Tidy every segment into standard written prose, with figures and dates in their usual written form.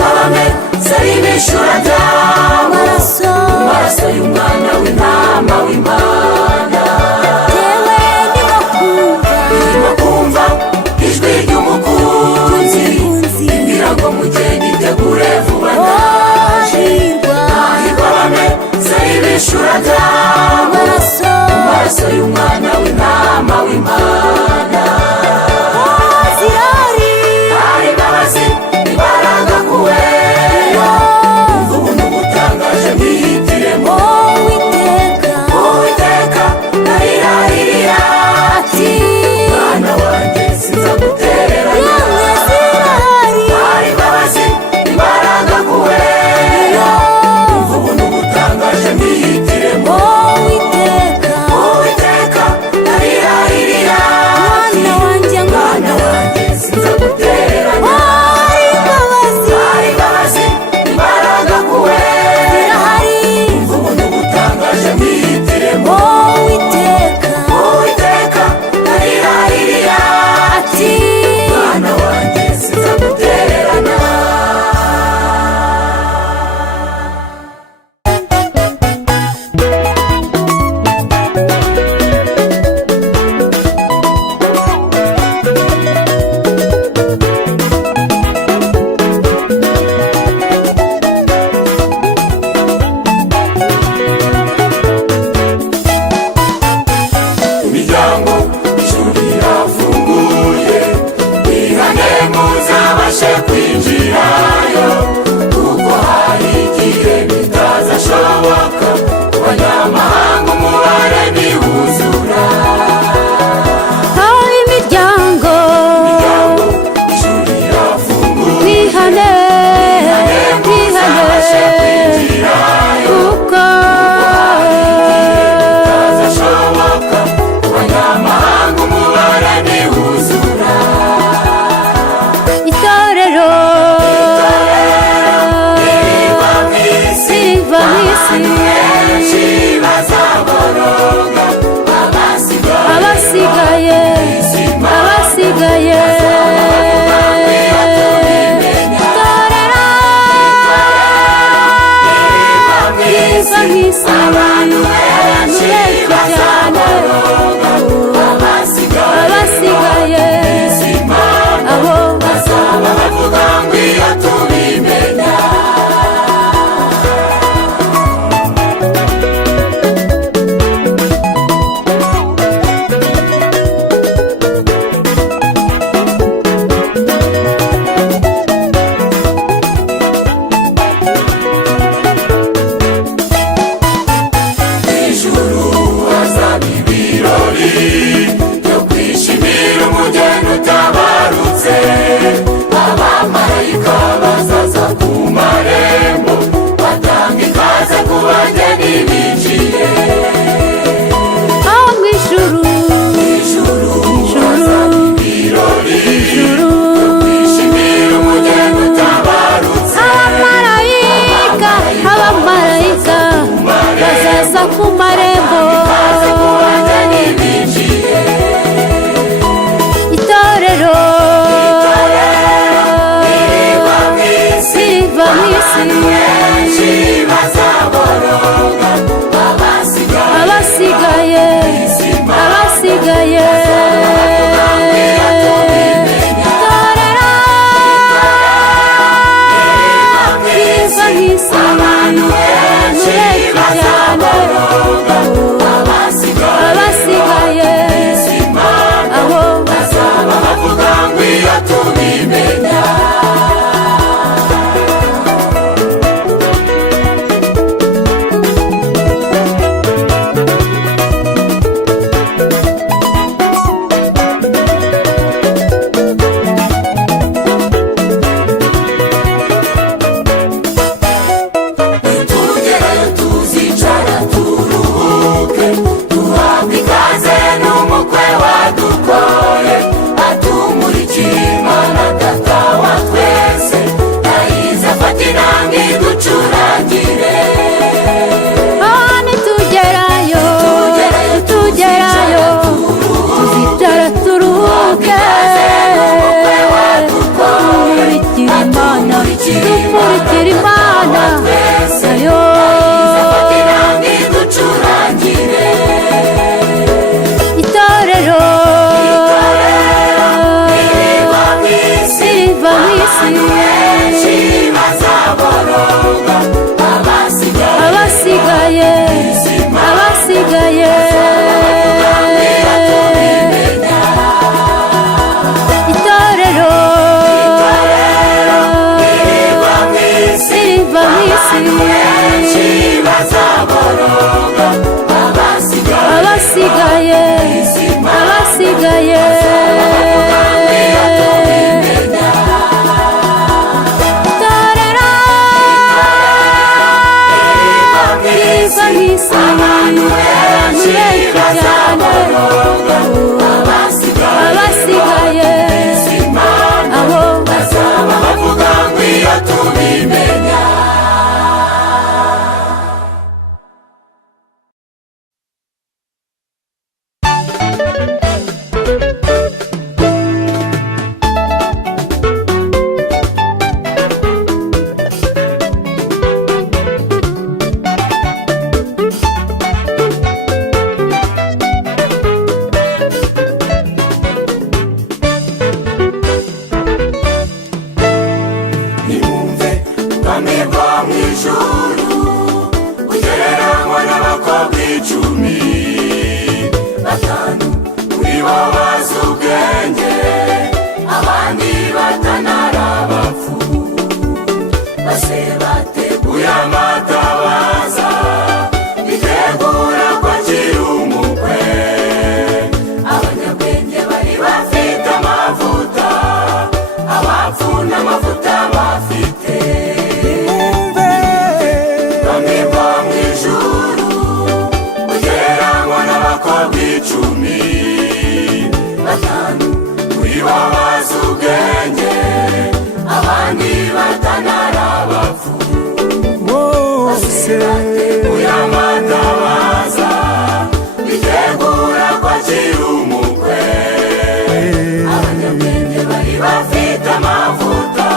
bameze bishura amaraso y'umwana w'intama w'Imana. Ndimo kumva ijwi ry'umukunzi rimbwira ngo mugende itegure vuba ndaje. Hahirwa bameze bishura amaraso y'umwana w'intama w'Imana. Hari imbabazi imbaraga kuwera, umva ubuntu butangaje mwihitiremo. Uwiteka n'amavuta bafite. Bamwimba mu ijuru ugereranywa n'abakobwa 10, batanu kuri bo bazi ubwenge, abandi batanara bapfu. Bose uyamatabaza bitegura kwakira umukwe. Abanyabwenge bari bafite amavuta,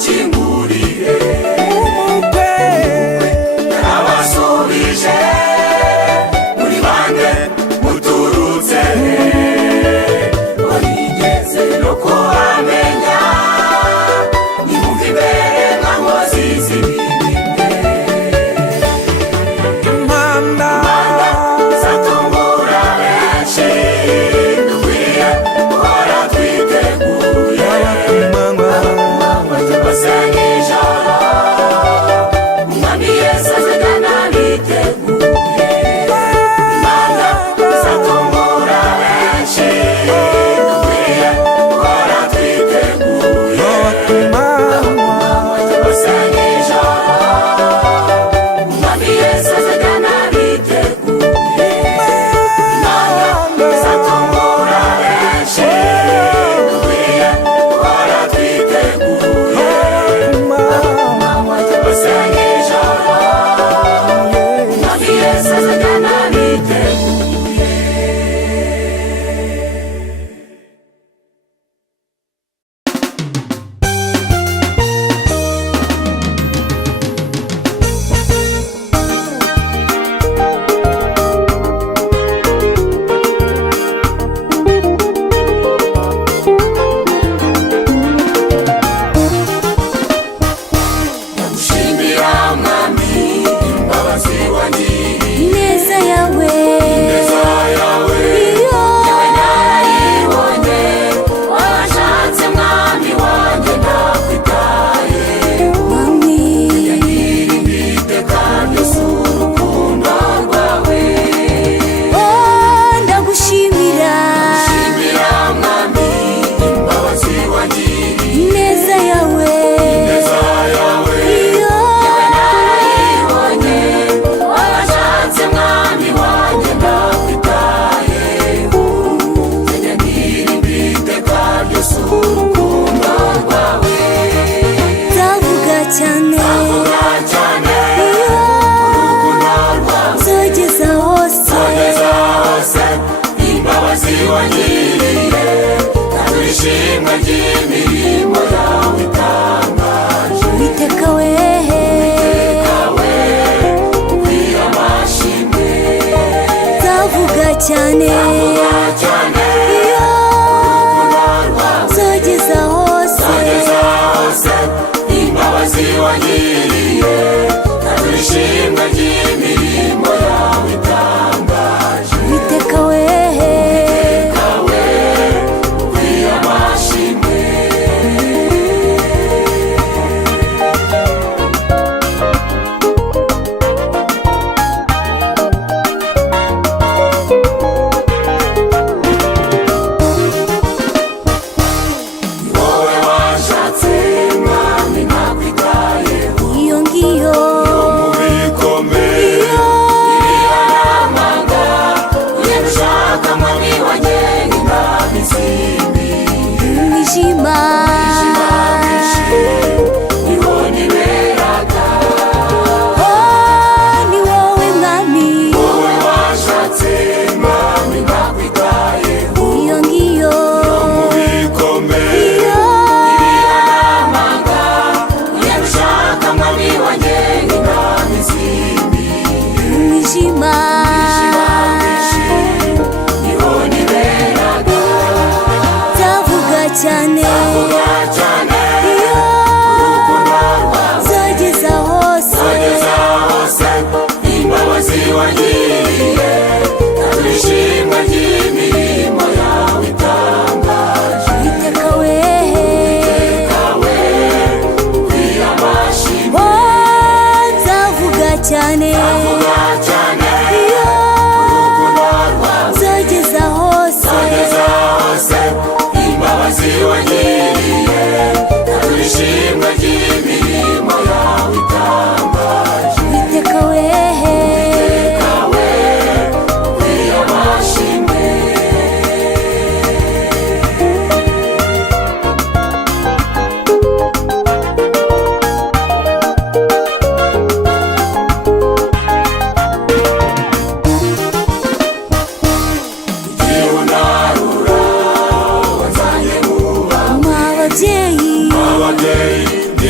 mwikinguriye. Yarabasubije muri bande muturutse warigeze no kubamenya nimumva imbere nka nkozi z'ibibi. Impanda zatungura benshi dukwiye guhora twiteguye. Tubase nijoro umwami Yesu azajyana biteguye. Impanda zatungura benshi dukwiye guhora twiteguye. Tubase nijoro umwami Yesu azajyana biteguye. Impanda zatungura benshi dukwiye guhora twiteguye. Tubase nijoro umwami Yesu azajyana biteguye. Ndagushimira mwami imbabazi wangiriye. Ineza yawe Ineza yawe yewe narayibonye. Washatse mwami wanjye ndakwitaye. mwami Yangirira iteka ryose urukundo rwawe. oh ndagushimira Shimira mwami imbabazi wangiriye. ineza yawe Ineza yawe iyo yewe narayibonye. Washatse mwami wanjye ndakwitaye. Yangirira iteka ryose urukundo rwawe. nzavuga cyane Vuga cyane iyo urukundo rwawe. nzogeza hose Kugeza hose imbabazi wangiriye. Kandi ishimwe ry'imirimo yawe itangaje. witeka wehe Kawe ukwiye amashimwe. nzavuga cyane Vuga cyane iyo urukundo rwawe. nzogeza hose Kugeza hose imbabazi wangiriye. Kandi ishimwe ry'imirimo yawe itangaje. witeka wehe Kawe ukwiye amashimwe. Ni wowe washatse mwami ntakwitayeho. iyo ngiyo Mu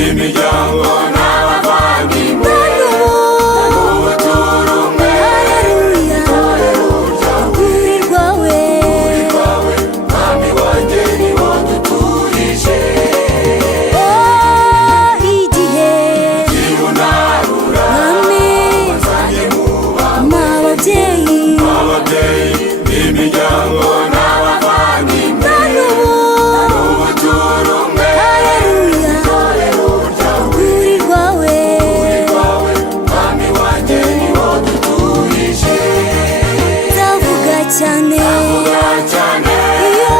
imiryango n'abavandimwe n'ubu turi umwe. Haleluya, urwuri rwawe Mwami wanjye niwo duturije. igihe Ibunarura mwami wazanye mu bantu ababyeyi ababyeyi imiryango n'abavandimwe n'ubu turi umwe. Haleluya, urwuri rwawe Mwami wanjye niwo duturije. nzavuga cyane Vuga cyane iyo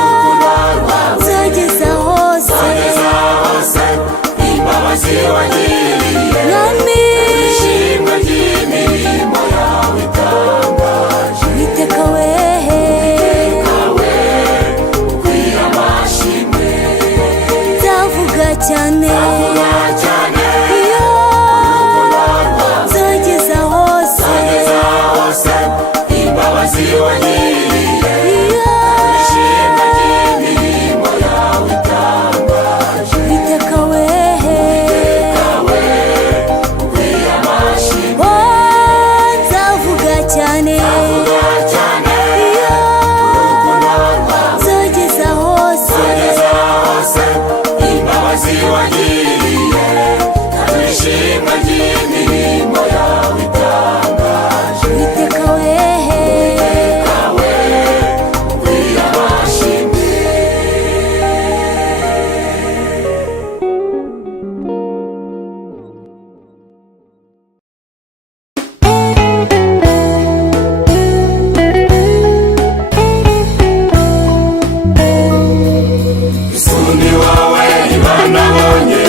urukundo rwawe nzageza hose ageza hose, imbabazi wagiriye, mwami ishimwe ry'imirimo yawe itangaje. iteka wehe Nawe ukwiye amashimwe. nzavuga cyane Vuga cyane iyo urukundo rwawe nzageza hose ageza hose, imbabazi wagiriye, iyo ishimwe ry'imirimo yawe itangaje. iteka wehe Nawe ukwiye amashimwe. nzavuga cyane Vuga cyane iyo urukundo rwawe nzageza hose ageza hose, imbabazi wagiriye, ishimwe ry'imirimo yawe itangaje. iteka wehe Nawe ukwiye amashimwe. Isuni wawe ibana bonye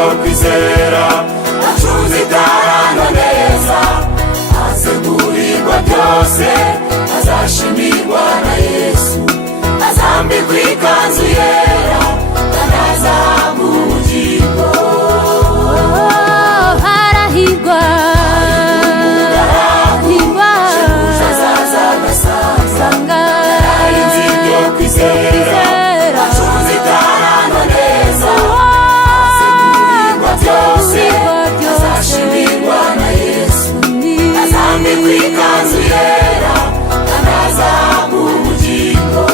ibyo kwizera, acuze itarano neza, azegurirwa byose, azashimirwa na Yesu, azambikwa ikanzu yera, kandi azahabwa ubugingo. Harahirwa shebuja azaza agasanga arinze ibyo kwizera, acuze itarano neza, azegurirwa byose, azashimirwa na Yesu, azambikwa ikanzu yera, kandi azahabwa ubugingo.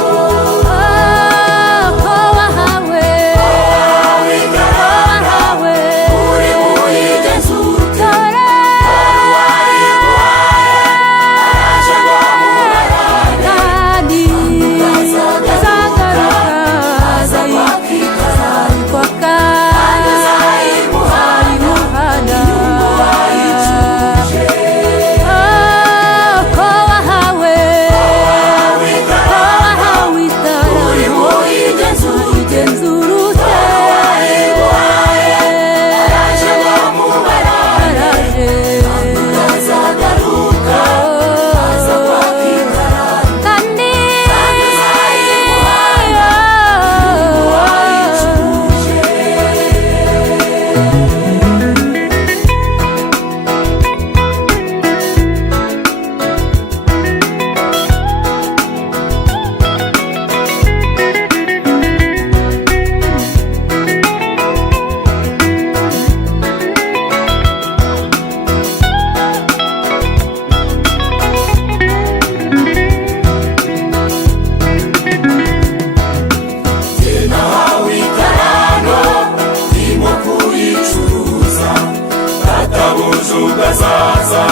Ugazaza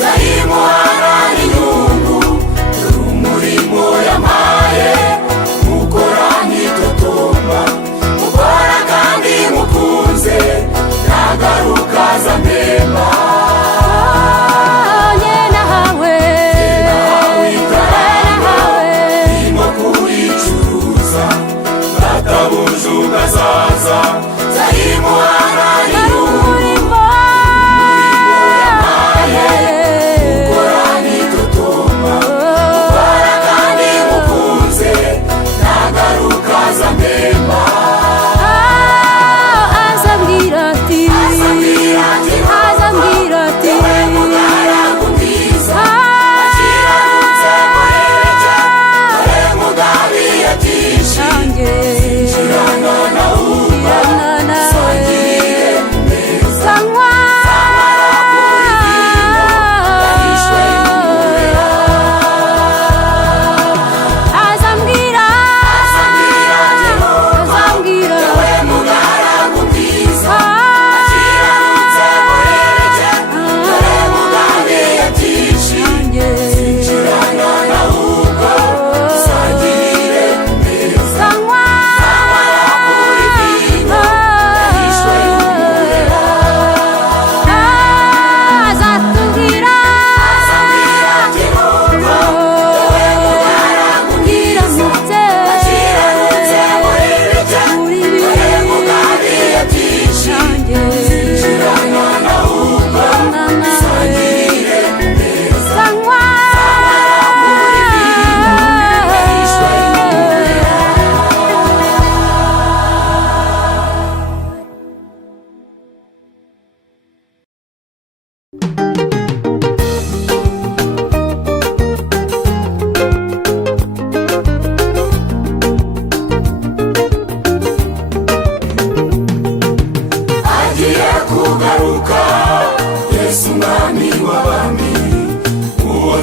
zayimuhana n'inyungu, dore umurimo yampaye, mukora ntitotomba, mukora kandi mukunze, nagaruka zampemba. Nahawe itarano, ndimo kuyicuruza, databuja ugazaza zayimuhana n'inyungu,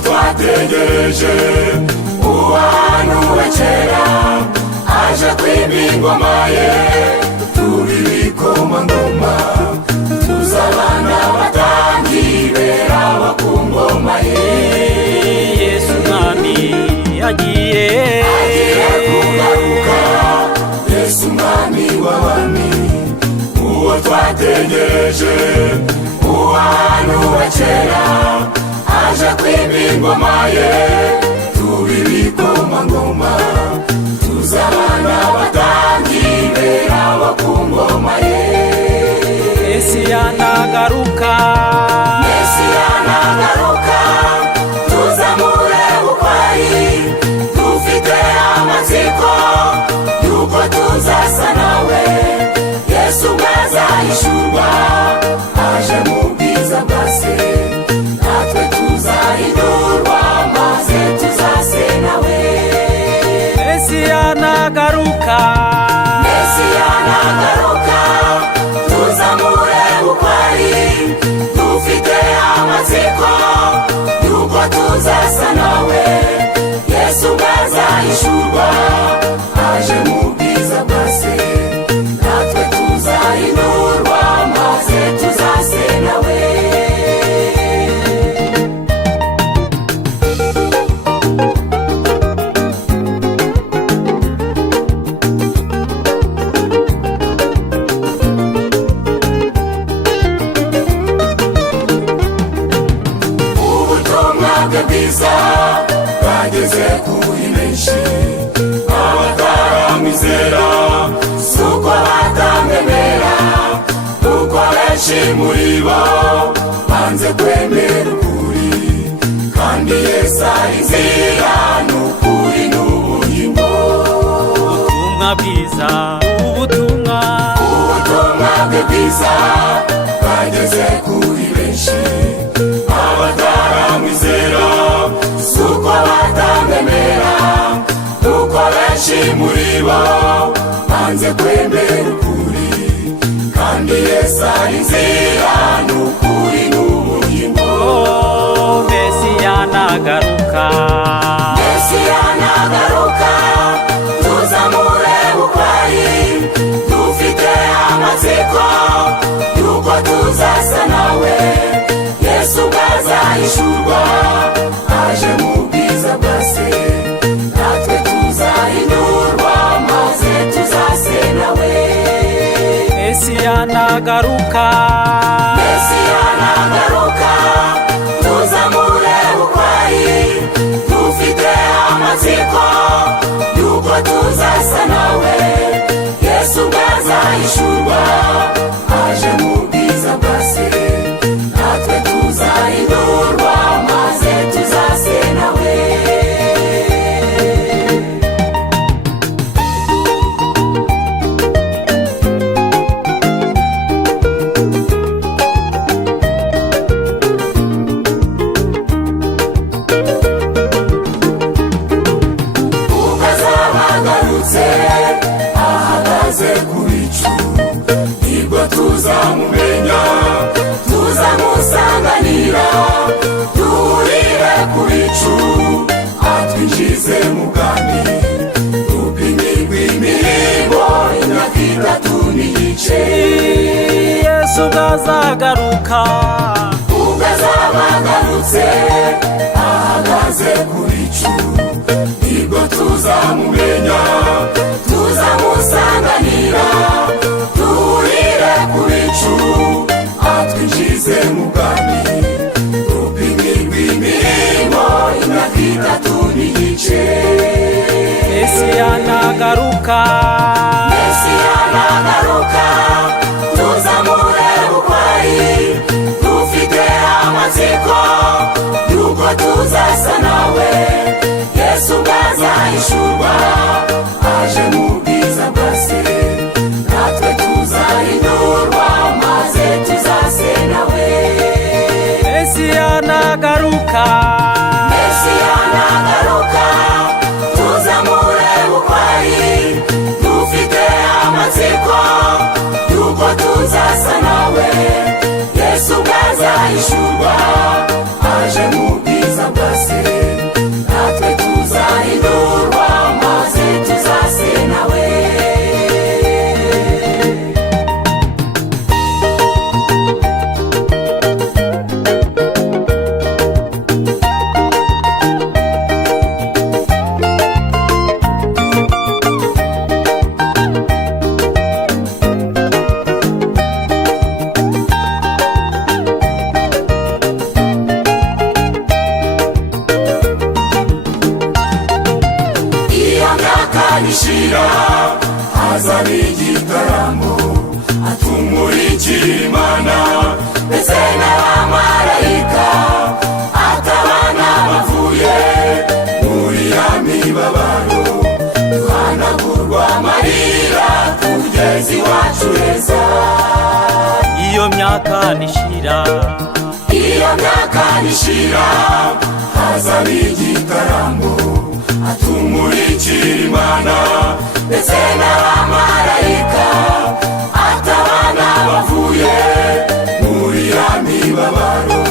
twategereje uwahanuwe kera, aje kwima ingoma ye, turi ibikomangoma, tuzabana batangibera ku ngoma ye. Yesu mwami agiye kugaruka, Yesu mwami w'abami, uwo twategereje uwahanuwe kera, aje kwima ingoma ye, turi ibikomangoma, tuzabana batangibera ku ngoma ye. nagaruka, Mesiya nagaruka, tuzamure bukwari, dufite amatsiko yuko tuzasa nawe. Yesu azahishurwa aje mu bwiza bwa se, natwe tuzahindurwa maze tuzase nawe. Mesiya nagaruka, Mesiya nagaruka, tuzamure bukwari, dufite amatsiko yuko tuzasa nawe. Yesu azahishurwa aje mu bwiza bwa se, natwe tuzahindurwa maze tuzase nawe. Ubutumwa bwe bwiza bwageze kuri benshi, abataramwizera suko batamwemera, kuko benshi muri bo banze kwemera ukuri, kandi Yesu ari inzira n'ukuri n'ubugingo. ubutumwa bwiza, ubutumwa bwe bwiza bwageze kuri benshi, abataramwizera suko batamwemera, kuko benshi muri bo banze kwemera ukuri, kandi Yesu ari inzira n'ukuri n'ubugingo. Mesiya nagaruka, Mesiya nagaruka, tuzamure bukwari, dufite amatsiko yuko tuzasa nawe. Yesu azahishurwa aje mu bwiza bwa se, natwe tuzahindurwa maze tuzase nawe. Mesiya nagaruka, Mesiya nagaruka, tuzamure bukwari, dufite amatsiko yuko tuzasa nawe. Yesu azahishurwa aje mu bwiza bwa se, natwe tuzahindurwa maze tuzase nawe. Agarutse ahagaze ku bicu, nibwo tuzamumenya, tuzamusanganira, duhurire ku bicu, atwinjize mu bwami, dupimirwe imirimo imyaka 3 n'igice. Yesu azagaruka, ubwo azaba agarutse ahagaze ku bicu, nibwo tuzamumenya, tuzamusanganira, duhurire ku bicu, atwinjize mu bwami, dupimirwe imirimo imyaka 3 n'igice. Mesiya nagaruka, Mesiya nagaruka, tuzamure bukwari, dufite amatsiko yuko tuzasa nawe. Yesu azahishurwa aje mu bwiza bwa se, natwe tuzahindurwa maze tuzase nawe. Mesiya nagaruka, Mesiya nagaruka, tuzamure bukwari, dufite amatsiko yuko tuzasa nawe. Yesu azahishurwa aje mu bwiza bwa se, natwe tuzahindurwa maze tuzase nawe. nishira hazaba igitaramo, atumurikira Imana mugezi wacu heza. iyo myaka nishira, iyo myaka nishira, hazaba igitaramo atumurikira Imana ndetse n'abamarayika, atabana bavuye muri ya mibabaro,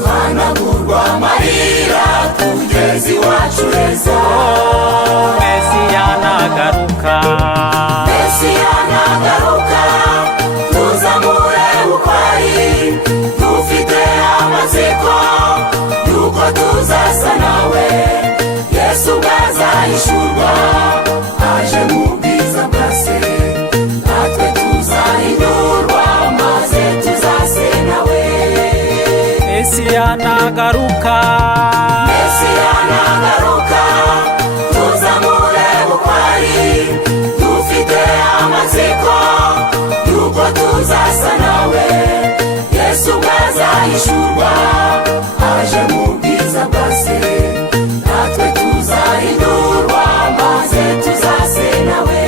twanagurwa amarira tugeze iwacu heza. Mesiya nagaruka, Mesiya nagaruka, tuzamure ukwari, dufite amatsiko yuko tuzasa nawe. Yesu bwazahishurwa aje mu bwiza bwa se, natwe tuzahindurwa maze tuzase nawe. Mesiya nagaruka, Mesiya nagaruka, tuzamure ukwari, dufite amatsiko yuko tuzasa nawe. Yesu bwazahishurwa aje mu bwiza bwa se, natwe tuzahindurwa maze tuzase nawe.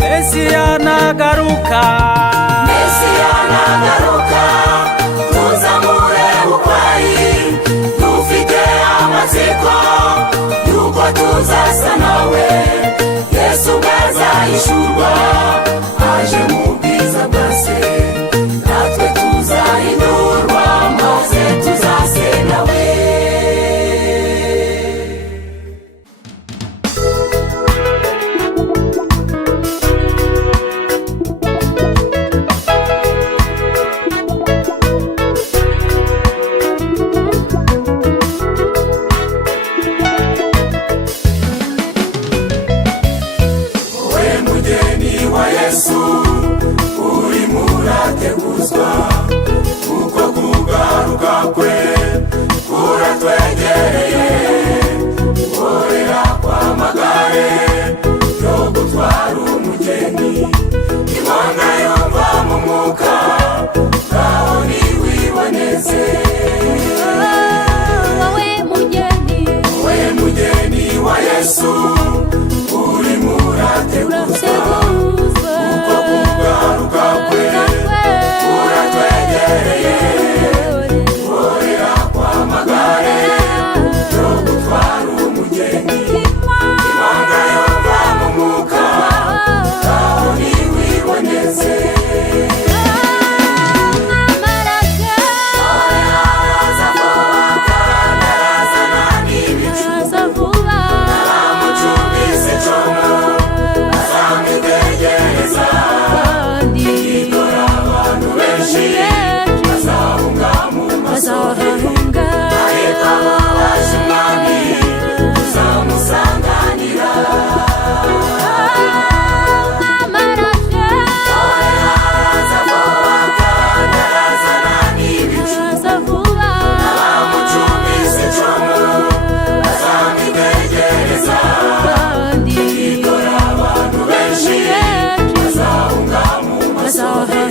Mesiya nagaruka, Mesiya nagaruka, tuzamure ukwari, dufite amatsiko yuko tuzasa nawe. Yesu bwazahishurwa aje mu bwiza bwa se, natwe tuzahindurwa maze tuzase nawe. Yesu uri murateguzwa, kuko kugaruka kwe kuratwegereye. Korera kw'amagare yo gutwara umugeni, Imana yumva mu mwuka, ngaho niwiboneze. Wowe mugeni wa Yesu uri murateguzwa, kuko kugaruka kwe kuratwegereye. Korera kw'amagare yo gutwara umugeni, Imana yumva mu mwuka, ngaho niwiboneze. Araza vuba kandi arazana n'ibicu, naramucumbise como azamwitegereza. Ikora abantu benshi bazahunga mu masozi, ariko abo baje umwami tuzamusanganira. Araza vuba kandi arazana n'ibicu, naramucumbise como azamwitegereza. Ikora abantu benshi bazahunga mu masozi,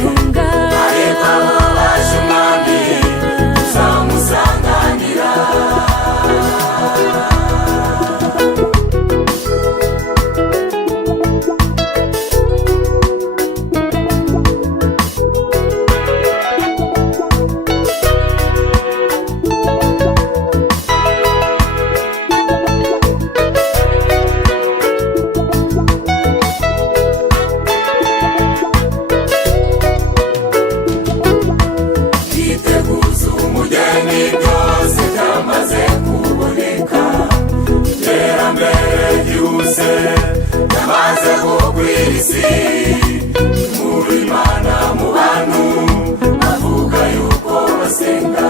ariko abo baje umwami tuzamusanganira. Twiteguza umugeni, byose byamaze kuboneka. Iterambere ryihuse ryamaze kugwira isi, muri Imana mu bantu bavuga yuko basenga.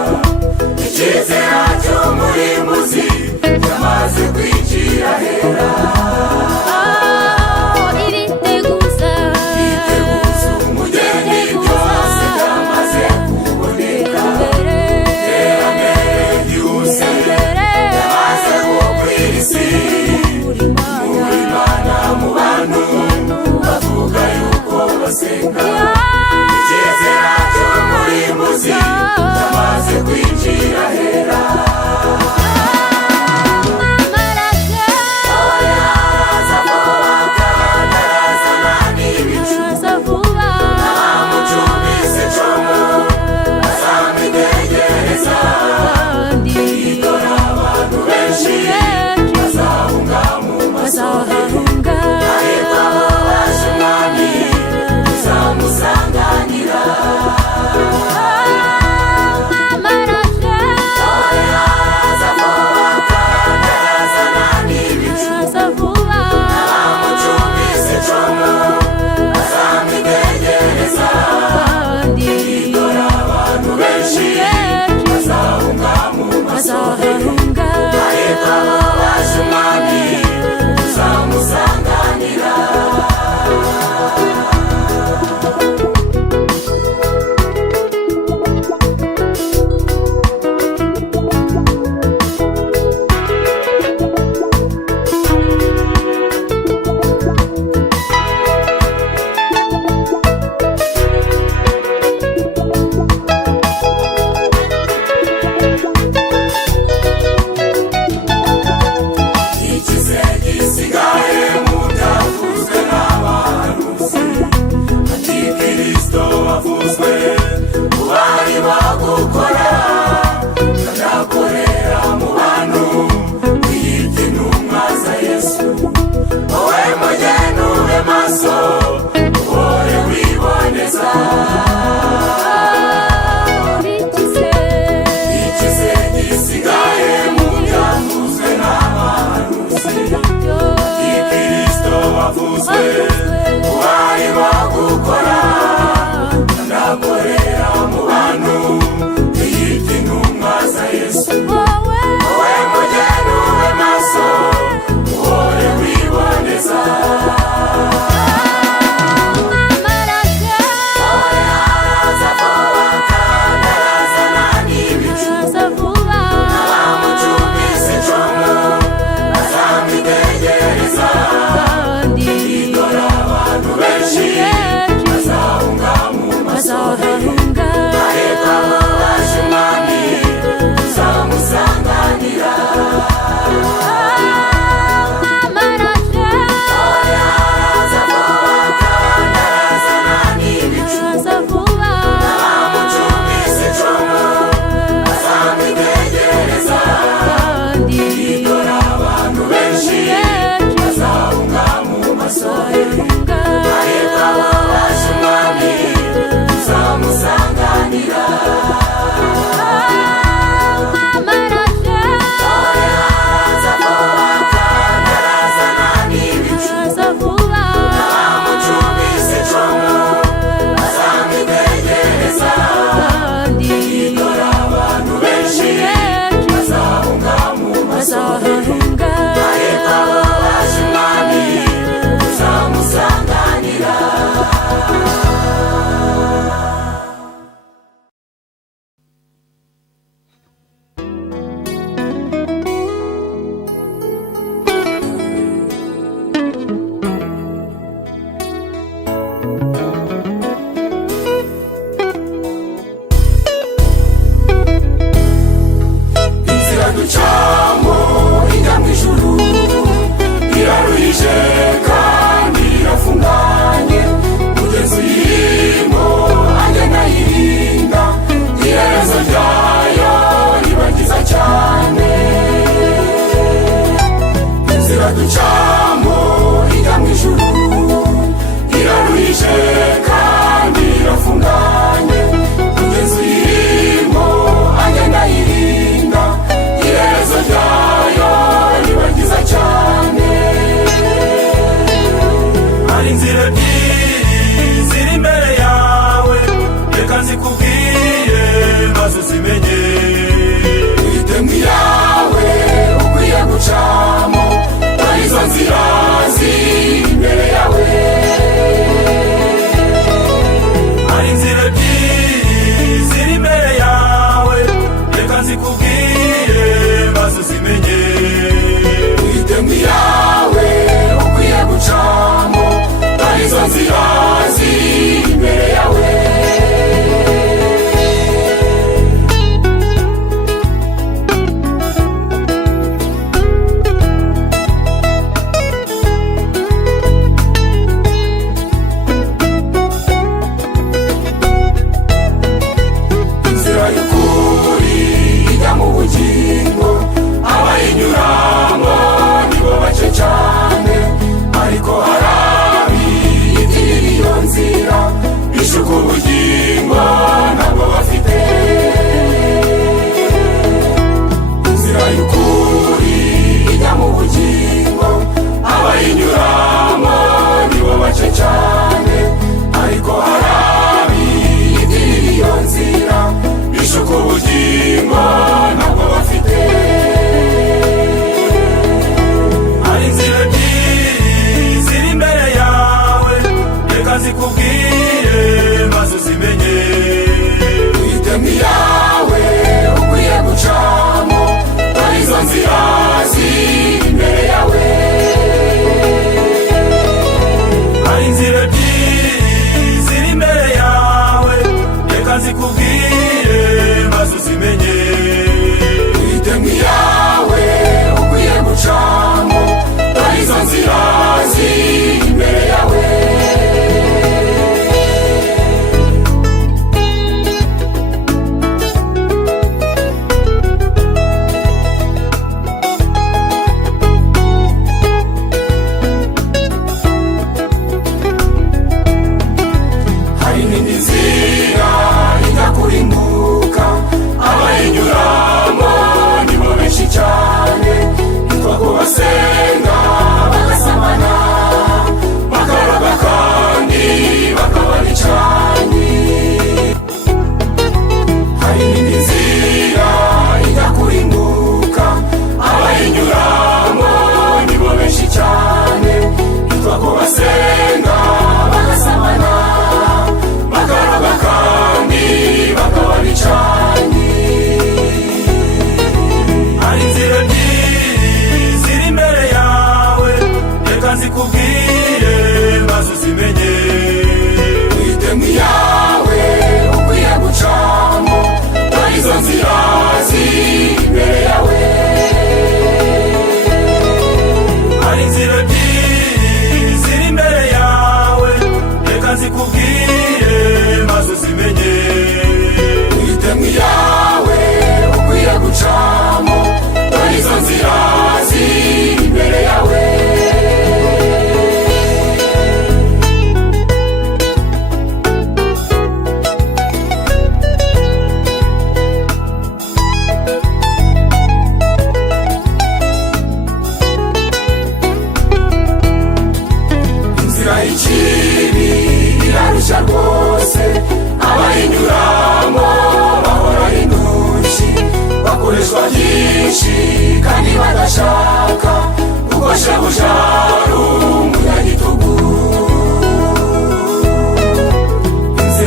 Icyizere cy'umurimbuzi cyamaze kwinjira hera. Twiteguza umugeni, byose byamaze kuboneka. Iterambere ryihuse ryamaze kugwira isi, muri Imana mu bantu bavuga yuko basenga. Icyizere cy'umurimbuzi cyamaze kwinjira hera. Oya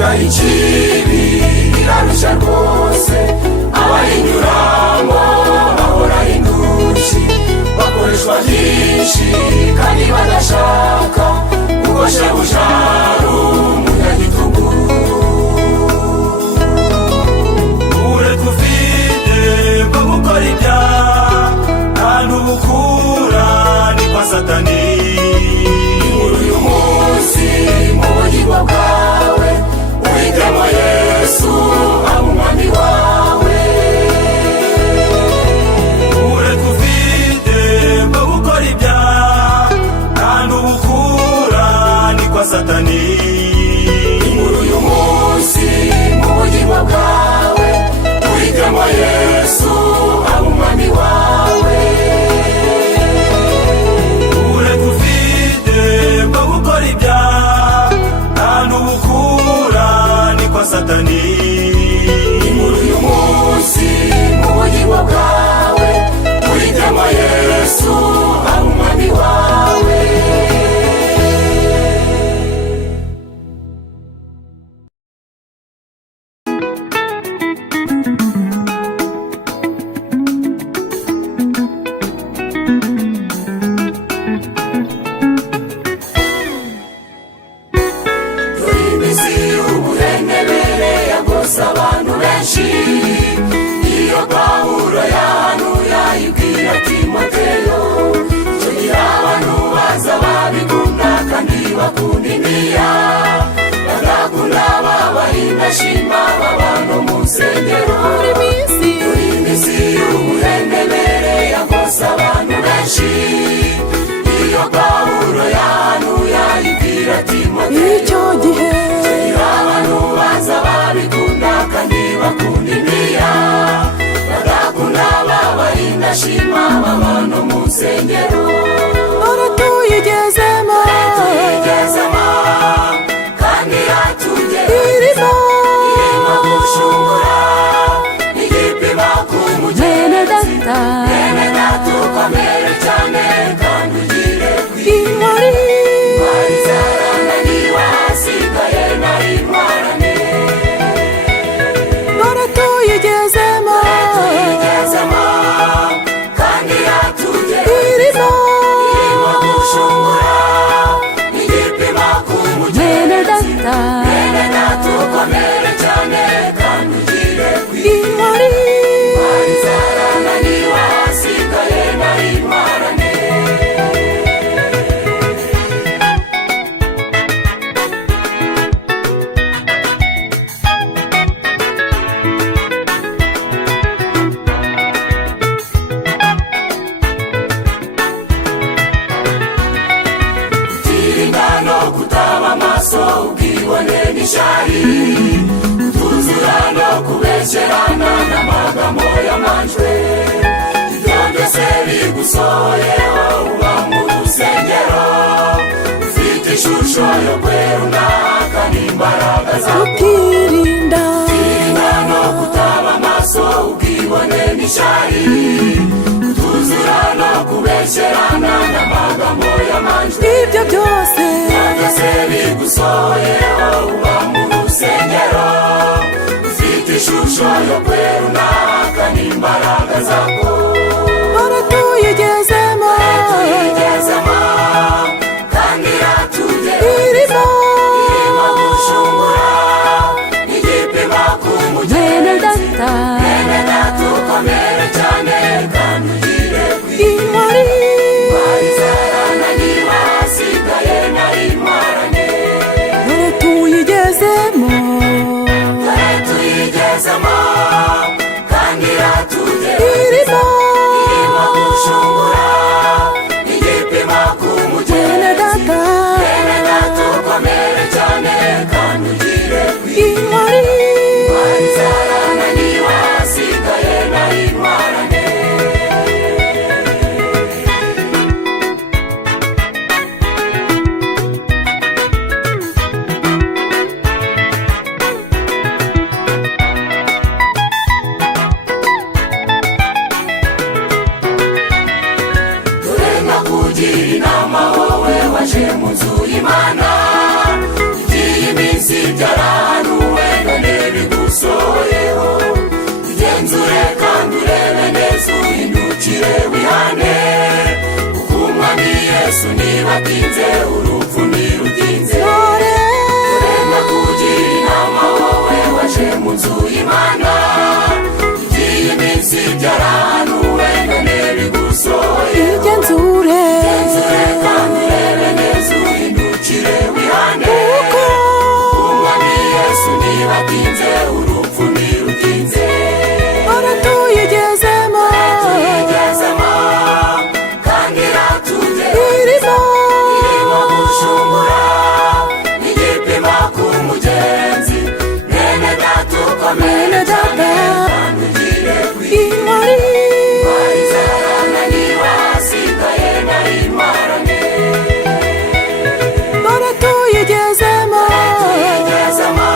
inzira y'ikibi irarusha rwose, abayinyuramo bahora indushyi, bakoreshwa byinshi kandi badashaka, kuko shebuja ari umunyagitugu. Uburetwa ufite bwo gukora ibyaha nta n'ubukura ni kwa Satani. Inkuru uyu munsi mu bugingo bwawe, uhitemo Yesu aba umwami wawe. Uburetwa ufite bwo gukora ibyaha nta n'ubukura ni kwa Satani. Inkuru uyu munsi mu bugingo bwawe, uhitemo Yesu aba umwami wawe. Uburetwa ufite bwo gukora ibyaha nta n'ubukura ni kwa Satani. Inkuru uyu munsi mu bugingo bwawe, uhitemo Yesu aba umwami wawe. Abantu benshi, iyo Pawulo yahanuye ayibwira Timoteyo, icyo gihe abantu baza babikunda kandi bakunda imiya, bagakunda b'abahindashima baba no mu nsengero. Muri minsi y'ubuhenebere yagose abantu benshi, iyo Pawulo yahanuye ayibwira Timoteyo, icyo gihe abantu baza babikunda kandi bakunda imiya, bagakunda b'abahindashima baba no mu nsengero. None tuyigezemo kandi irimo gushungura n'igipimo ku mugenzi. Bene data ukomere cyane kandi ugire kw'intwari, intwari zarananiwe hasigaye nayo intwarane. None tuyigezemo kandi irimo gushungura n'igipimo ku mugenzi. Bene data ukomere cyane kandi ugire kw'intwari, intwari zarananiwe hasigaye nayo intwarane. Kutirinda no kutaba amaso, ubwibone n'ishyari, kutuzura no kubeshyerana n'amagambo yamanjwe, ibyo byose bigusohoyeho uba mu rusengero, ufite ishusho yo kwerunaka n'imbaraga zawe. Kutirinda no kutaba amaso, ubwibone n'ishyari, kutuzura no kubeshyerana n'amagambo yamanjwe, ibyo byose bigusohoyeho uba mu rusengero, ufite ishusho yo kwerunaka n'imbaraga zako. None tuyigezemo kandi irimo gushungura n'igipimo ku mugenzi. Bene data ukomere cyane kandi ugire kw'intwari, intwari zarananiwe hasigaye nayo intwarane. None tuyigezemo kandi irimo Yesu ntibatinze, urupfu ntirutinze. Urenda kugira inama wowe waje mu nzu y'Imana, iby'iyi minsi byarahanuwe none bigusohoye. igenzure kandi urebe neza uhindukire wihane, umwami Yesu ntibatinze, urupfu ntirutinze. tuyigezemo tuyigezemo kandi iratugerageza, irimo gucungura n'igipimo ku mugenzi. Mwene data ukomere cyane kandi ugire intwari intwari zarananiwe, hasigaye nayimarane. tuyigezemo tuyigezemo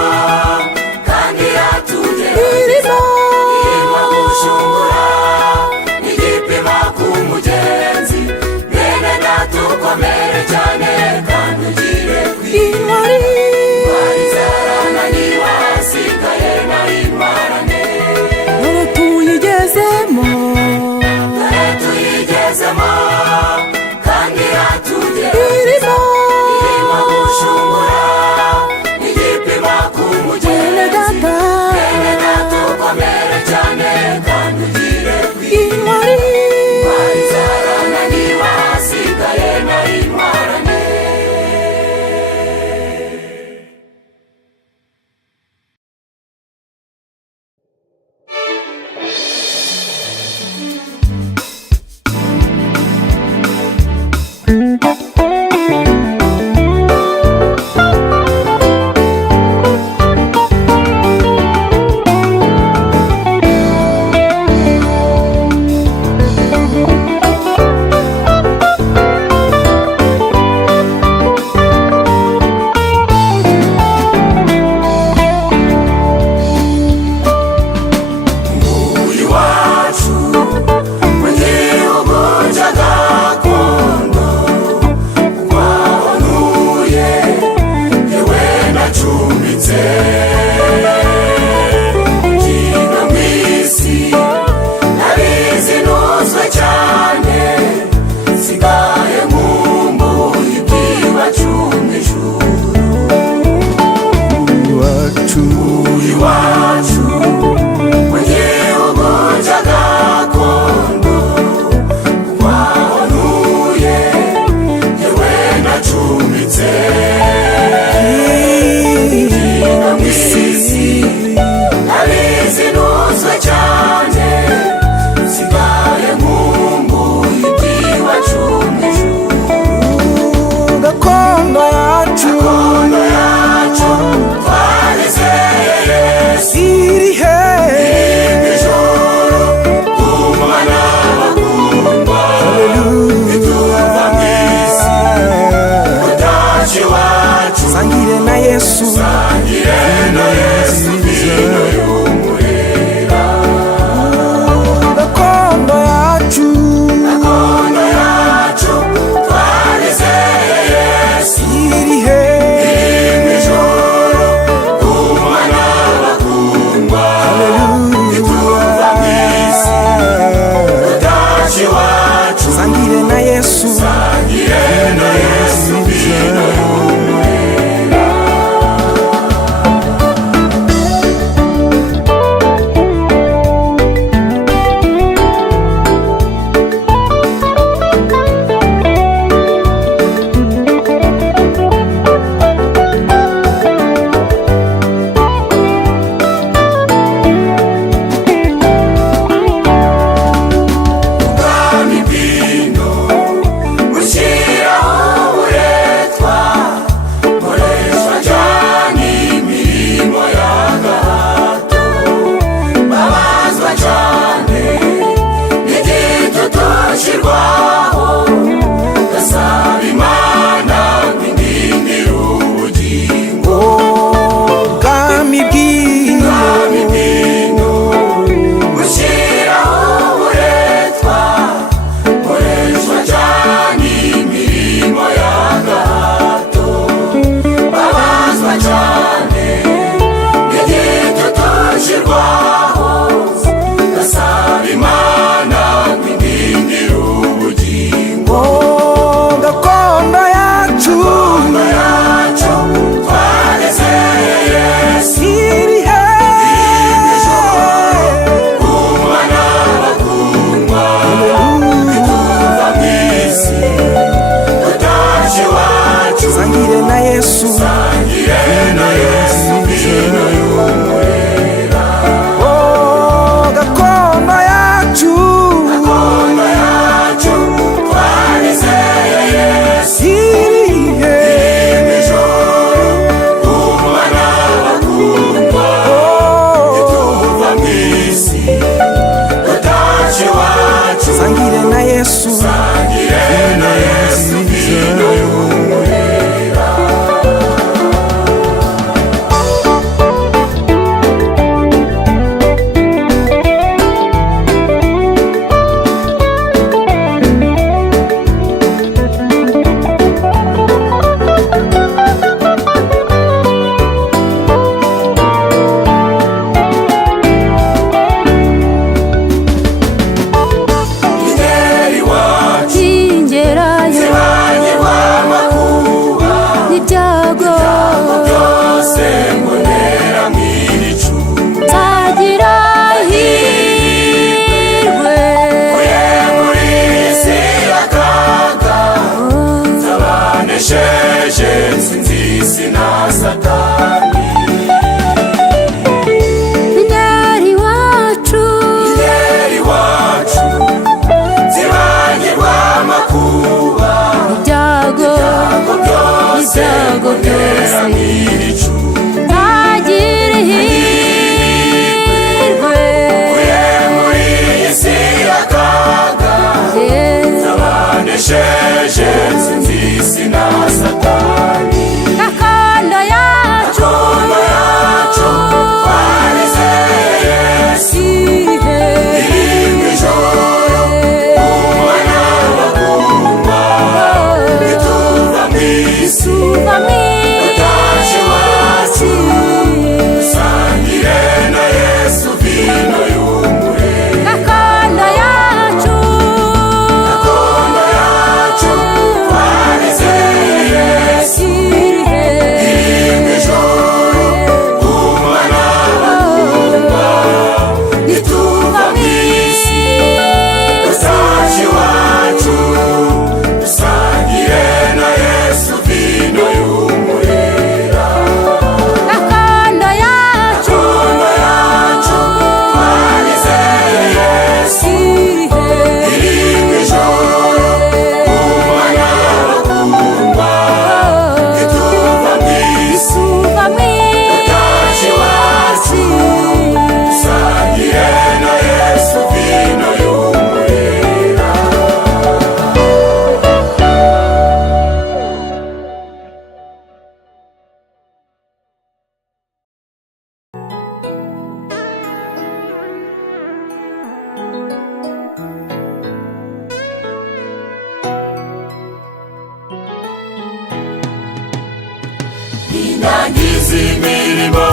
imirimo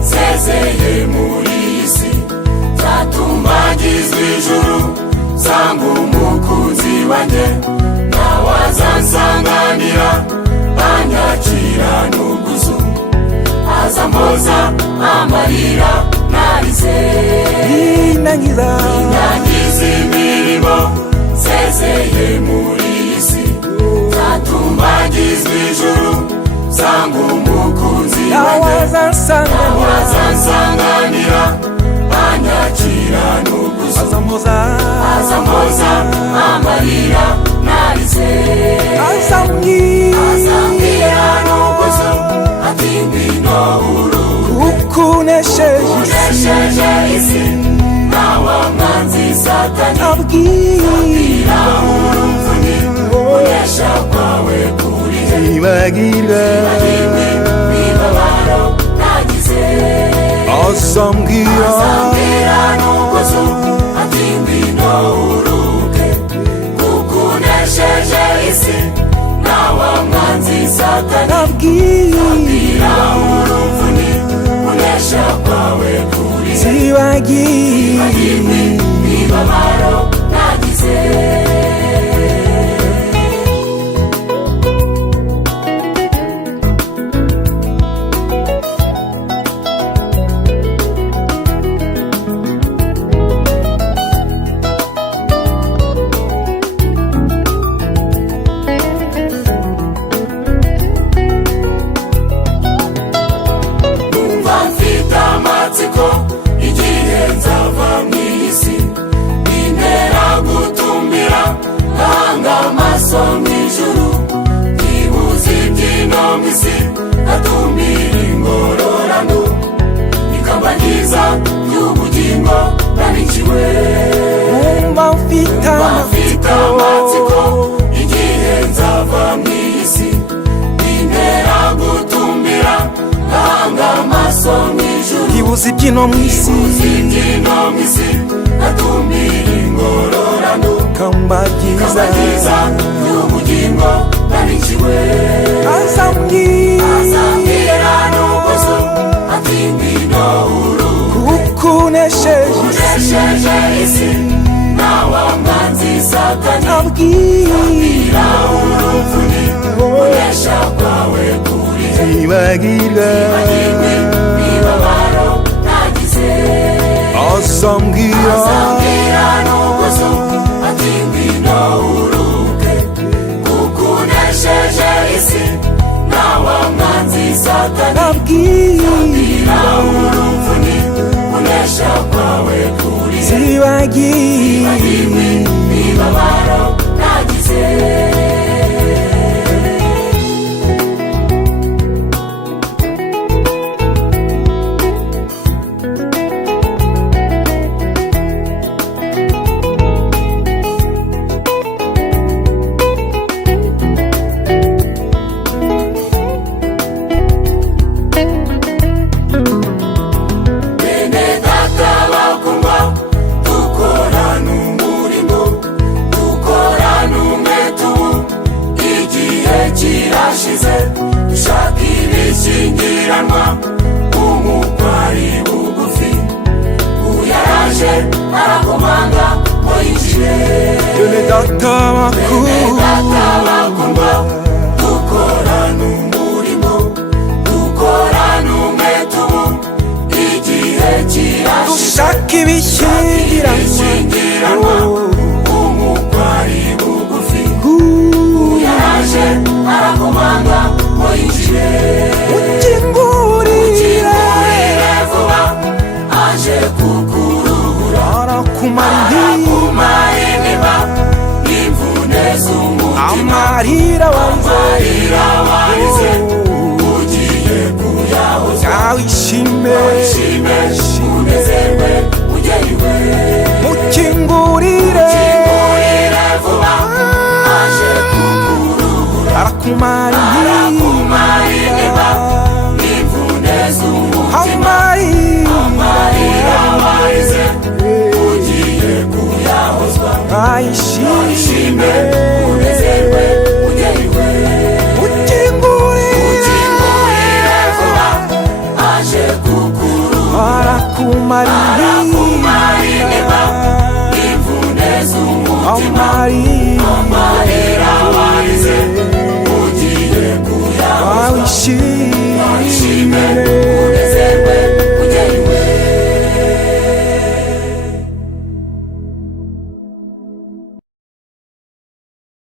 nsezeye muri iyi si, nzatumbagizwa ijuru nsanga umukunzi wanjye, nawe azansanganira anyakira n'ubwuzu, azampoza amarira narize. inangiza imirimo nsezeye muri iyi si, nzatumbagizwa ijuru nsanga umukunzi wanjye, nawe azansanganira anyakira n'ubwuzu, azampoza amarira narize. azambwira n'ubwuzu ati ngwino uruhuke, unesheje isi nawe mwanzi Satani, abwira urumvuni unesha kwawe kurihe, ibagirwa imibabaro nagize. azambwira n'ubwuzu ati ngwino uruhuke, kuko unesheje isi nawe mwanzi Satani, abwira urumvuni unesha kwawe kurihe, imibabaro nagize. Numva mfite amatsiko igihe nzava mw'iyi si, bintera gutumbira ngahanga amaso mw'ijuru, nkibuza iby'ino mw'isi ngatumbira ingororano, ikamba ryiza ry'ubugingo nabiciwe. numva mfite amatsiko igihe nzava mw'iyi si, bintera gutumbira ngahanga amaso mw'ijuru, ibuza ibyino mw'isi ngatumbira ingororano, ikamba ryiza ry'ubugingo nabiciwe. azambwira n'ubwuzu ati ngwino uruhuke, kuko unesheje isi nawe mwanzi Satani, abwira urumvuni unesha kwawe kurihe, ibagirwa imibabaro nagize. azambwira n'ubwuzu ati ngwino uruhuke, kuko unesheje isi nawe mwanzi Satani, abwira urumvuni unesha kwawe kurihe, imibabaro nagize. Bene data bakundwa, dukorana umurimo, dukorana umwete ubu, igihe kirashize, dushaka ibishyingiranwa, umukwari bugufi, uyaraje arakomanga ngo yinjire. bene data bakundwa, dukorana umurimo, dukorana umwete ubu, igihe kirashize, dushaka ibishyingiranwa, umukwari bugufi, uyaraje arakomanga ngo yinjire. ukingurire vuba aje kukuruhura, arakumara intimba n'imvune z'umutima, amarira warize ugiye kuyahoza, wishime unezerwe ugeriwe. ukingurire vuba aje kukuruhura, arakumara